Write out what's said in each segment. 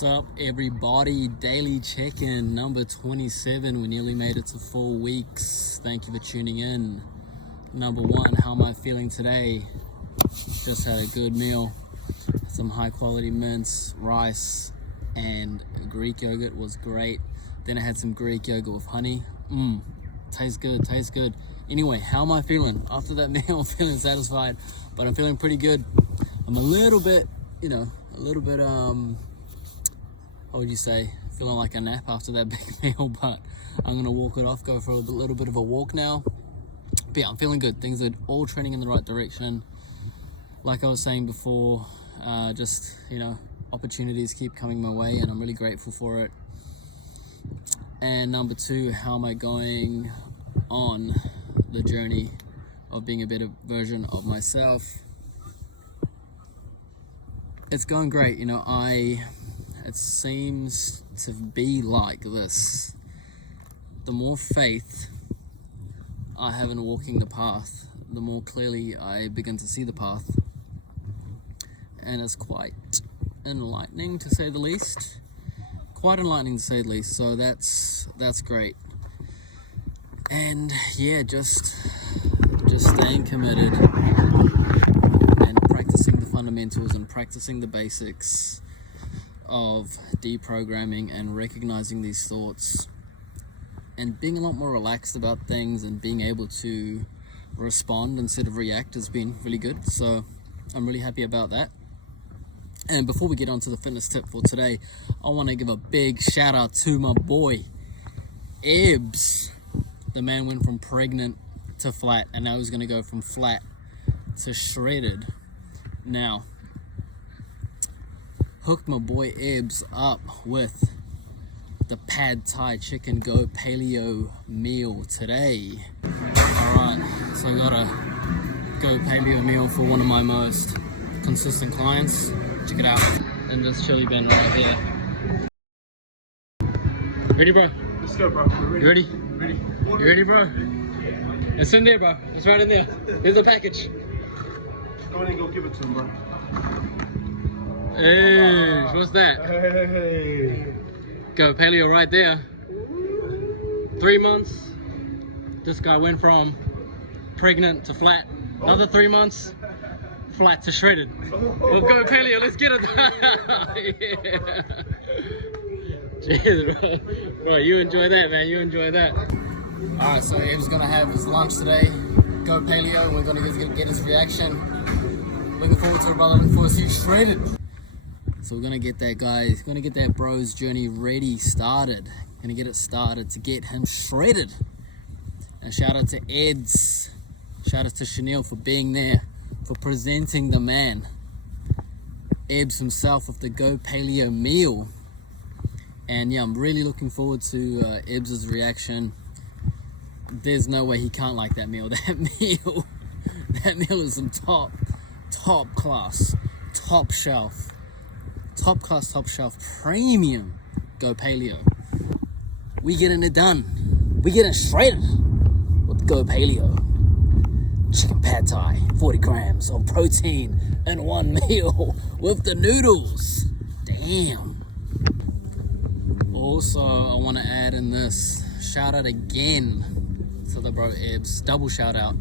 What's up, everybody? Daily check-in number 27. We nearly made it to 4 weeks. Thank you for tuning in. Number one, how am I feeling today? Just had a good meal. Some high quality mince, rice, and Greek yogurt was great. Then I had some Greek yogurt with honey. Tastes good. Anyway, how am I feeling? After that meal, I'm feeling satisfied, but I'm feeling pretty good. I'm a little bit, what would you say, feeling like a nap after that big meal, but I'm gonna walk it off, go for a little bit of a walk now. But yeah, I'm feeling good. Things are all trending in the right direction. Like I was saying before, opportunities keep coming my way and I'm really grateful for it. And number two, how am I going on the journey of being a better version of myself? It's going great. It seems to be like this. The more faith I have in walking the path, the more clearly I begin to see the path. And it's quite enlightening, to say the least. So that's great. And yeah, just staying committed and practicing the fundamentals and practicing the basics of deprogramming and recognizing these thoughts and being a lot more relaxed about things and being able to respond instead of react has been really good. So I'm really happy about that. And before we get on to the fitness tip for today, I want to give a big shout out to my boy Ebbs. The man went from pregnant to flat, and now he's going to go from flat to shredded. Now, hooked my boy Ebbs up with the Pad Thai Chicken Go Paleo meal today. Alright, so I got a Go Paleo meal for one of my most consistent clients. Check it out. And this chili bin right here. Ready, bro? Let's go, bro. You ready? Ready. You ready, bro? It's in there, bro. It's right in there. Here's the package. Go in and go give it to him, bro. Hey, what's that? Hey. Go Paleo right there. 3 months. This guy went from pregnant to flat. Another 3 months. Flat to shredded. Well, Go Paleo, let's get it. Yeah. Cheers, bro. Bro, you enjoy that, man. You enjoy that. Alright, so Ebb's gonna have his lunch today. Go Paleo. We're gonna get his reaction. Looking forward to it, brother. Looking forward to you shredded. So we're gonna get that, guys. Gonna get that bro's journey started. Gonna get it started to get him shredded. And shout out to Eds. Shout out to Chanel for being there, for presenting the man. Ebbs himself with the Go Paleo meal. And yeah, I'm really looking forward to Ebbs' reaction. There's no way he can't like that meal. That meal is some top class, top shelf premium Go Paleo. We getting it done. We getting shredded with Go Paleo. Chicken Pad Thai, 40 grams of protein in one meal with the noodles. Damn. Also, I want to add in this shout out again to the bro Ebbs. Double shout out,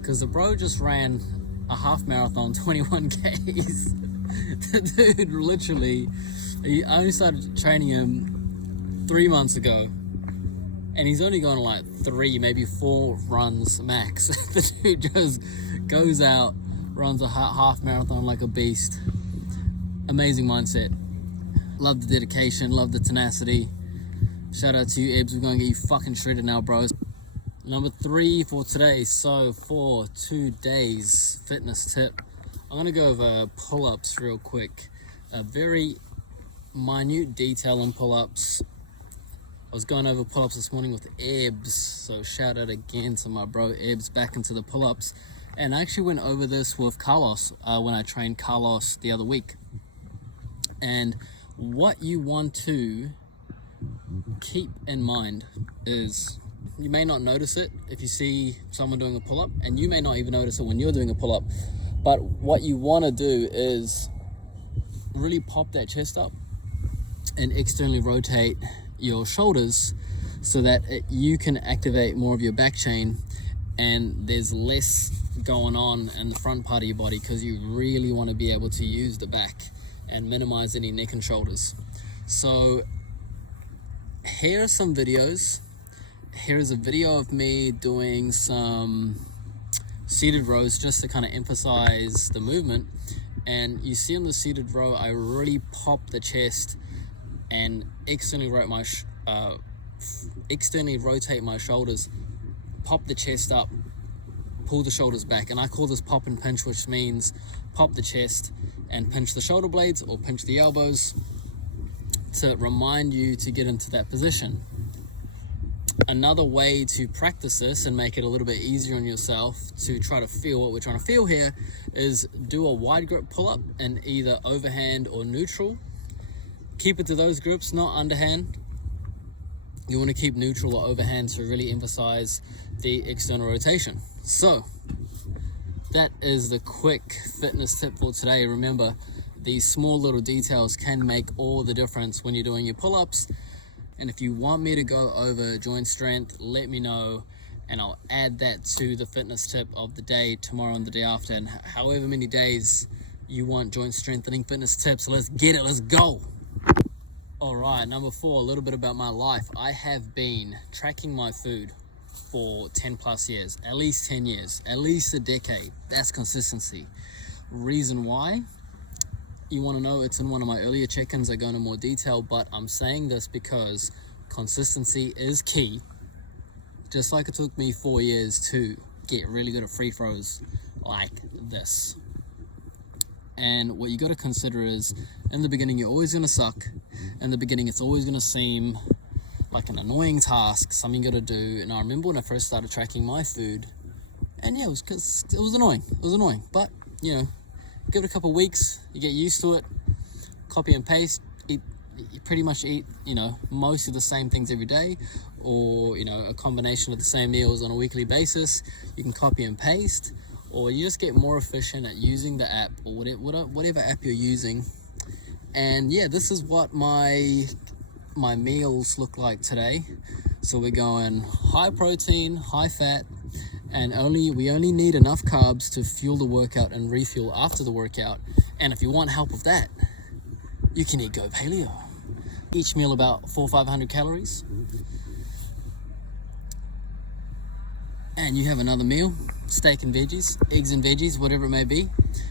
because the bro just ran a half marathon, 21 Ks. The dude literally, I only started training him 3 months ago, and he's only gone like 3, maybe 4 runs max. The dude just goes out, runs a half marathon like a beast. Amazing mindset. Love the dedication, love the tenacity. Shout out to you, Ebbs. We're gonna get you fucking shredded now, bros. Number 3 for today. So for today's fitness tip, I'm gonna go over pull-ups real quick. A very minute detail on pull-ups. I was going over pull-ups this morning with Ebbs, so shout out again to my bro Ebbs, back into the pull-ups. And I actually went over this with Carlos when I trained Carlos the other week. And what you want to keep in mind is, you may not notice it if you see someone doing a pull-up, and you may not even notice it when you're doing a pull-up, but what you want to do is really pop that chest up and externally rotate your shoulders so that you can activate more of your back chain, and there's less going on in the front part of your body, because you really want to be able to use the back and minimize any neck and shoulders. So here are some videos. Here's a video of me doing some seated rows just to kind of emphasize the movement. And you see on the seated row, I really pop the chest and externally rotate my shoulders, pop the chest up, pull the shoulders back. And I call this pop and pinch, which means pop the chest and pinch the shoulder blades or pinch the elbows to remind you to get into that position. Another way to practice this and make it a little bit easier on yourself to try to feel what we're trying to feel here is do a wide grip pull-up in either overhand or neutral. Keep it to those grips, not underhand. You want to keep neutral or overhand to really emphasize the external rotation. So that is the quick fitness tip for today. Remember, these small little details can make all the difference when you're doing your pull-ups. And if you want me to go over joint strength, let me know, and I'll add that to the fitness tip of the day tomorrow and the day after, and however many days you want joint strengthening fitness tips. Let's get it, let's go. All right, number 4, a little bit about my life. I have been tracking my food for 10 plus years, at least 10 years, at least a decade. That's consistency. Reason why? You want to know, it's in one of my earlier check-ins. I go into more detail, but I'm saying this because consistency is key. Just like it took me 4 years to get really good at free throws like this. And what you got to consider is, in the beginning, you're always going to suck. In the beginning, it's always going to seem like an annoying task, something you got to do. And I remember when I first started tracking my food, and yeah, it was annoying. It was annoying, but you know, give it a couple of weeks, you get used to it, copy and paste, you pretty much eat, you know, most of the same things every day, or, you know, a combination of the same meals on a weekly basis. You can copy and paste, or you just get more efficient at using the app, or whatever app you're using. And yeah, this is what my meals look like today. So we're going high protein, high fat, and we only need enough carbs to fuel the workout and refuel after the workout. And if you want help with that, you can eat Go Paleo. Each meal about 400 or 500 calories. And you have another meal, steak and veggies, eggs and veggies, whatever it may be.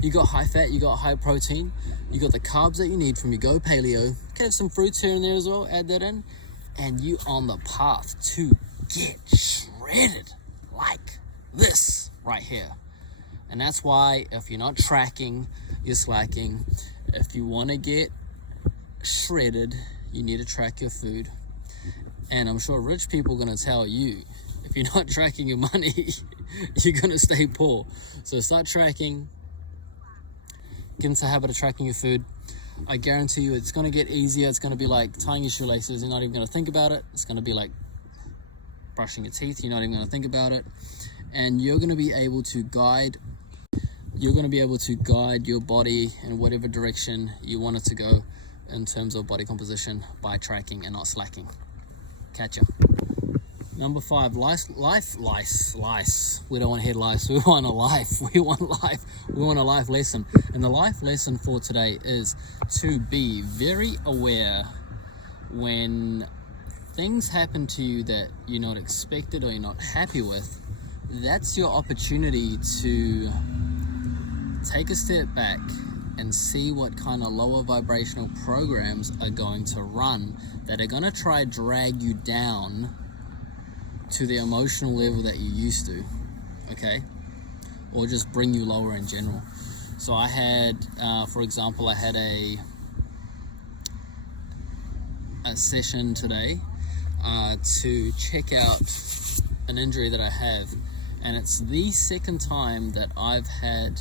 You got high fat, you got high protein, you got the carbs that you need from your Go Paleo. You can have some fruits here and there as well, add that in. And you on the path to get shredded like this right here. And that's why if you're not tracking, you're slacking. If you want to get shredded, you need to track your food. And I'm sure rich people are going to tell you, if you're not tracking your money, you're going to stay poor. So start tracking, get into the habit of tracking your food. I guarantee you it's going to get easier. It's going to be like tying your shoelaces. You're not even going to think about it. It's going to be like brushing your teeth. You're not even going to think about it. And you're going to be able to guide your body in whatever direction you want it to go in terms of body composition by tracking and not slacking. Catch ya. Number 5, lice. We don't want head lice. We want a life. We want life. We want a life lesson. And the life lesson for today is to be very aware when things happen to you that you're not expected or you're not happy with. That's your opportunity to take a step back and see what kind of lower vibrational programs are going to run that are going to try drag you down to the emotional level that you used to, okay? Or just bring you lower in general. So I had, for example, I had a session today to check out an injury that I have, and it's the second time that I've had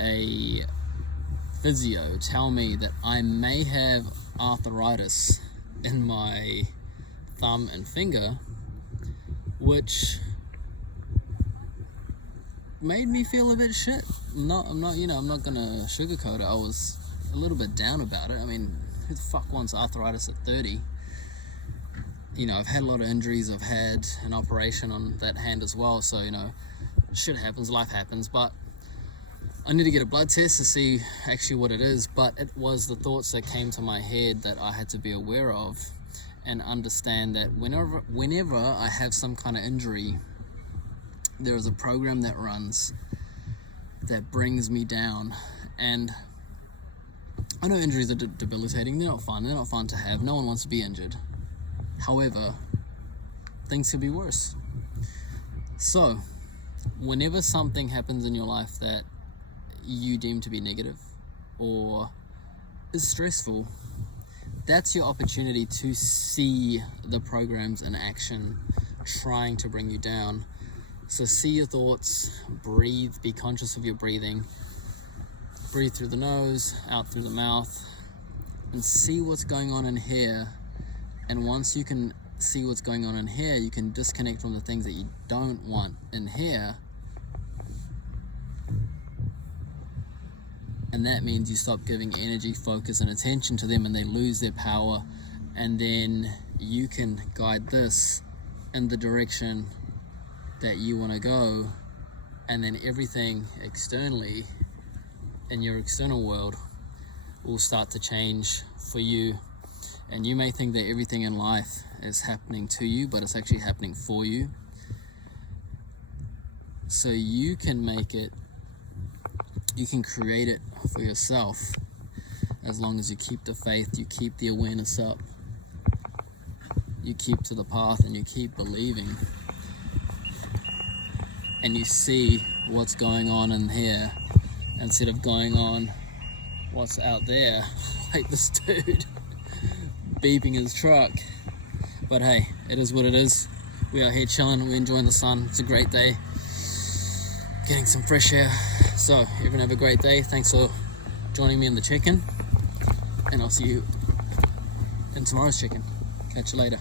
a physio tell me that I may have arthritis in my thumb and finger, which made me feel a bit shit. I'm not gonna sugarcoat it. I was a little bit down about it. I mean, who the fuck wants arthritis at 30? You know, I've had a lot of injuries. I've had an operation on that hand as well. So, you know, shit happens, life happens. But I need to get a blood test to see actually what it is. But it was the thoughts that came to my head that I had to be aware of and understand that whenever I have some kind of injury, there is a program that runs that brings me down. And I know injuries are debilitating. They're not fun. They're not fun to have. No one wants to be injured. However, things could be worse. So, whenever something happens in your life that you deem to be negative or is stressful, that's your opportunity to see the programs in action trying to bring you down. So see your thoughts, breathe, be conscious of your breathing. Breathe through the nose, out through the mouth, and see what's going on in here. And once you can see what's going on in here, you can disconnect from the things that you don't want in here. And that means you stop giving energy, focus, and attention to them, and they lose their power. And then you can guide this in the direction that you want to go. And then everything externally in your external world will start to change for you. And you may think that everything in life is happening to you, but it's actually happening for you. So you can make it, you can create it for yourself, as long as you keep the faith, you keep the awareness up, you keep to the path, and you keep believing, and you see what's going on in here instead of going on what's out there, like this dude beeping his truck. But hey, it is what it is. We are here chilling, we're enjoying the sun. It's a great day, getting some fresh air. So everyone have a great day. Thanks for joining me in the check-in, and I'll see you in tomorrow's check-in. Catch you later.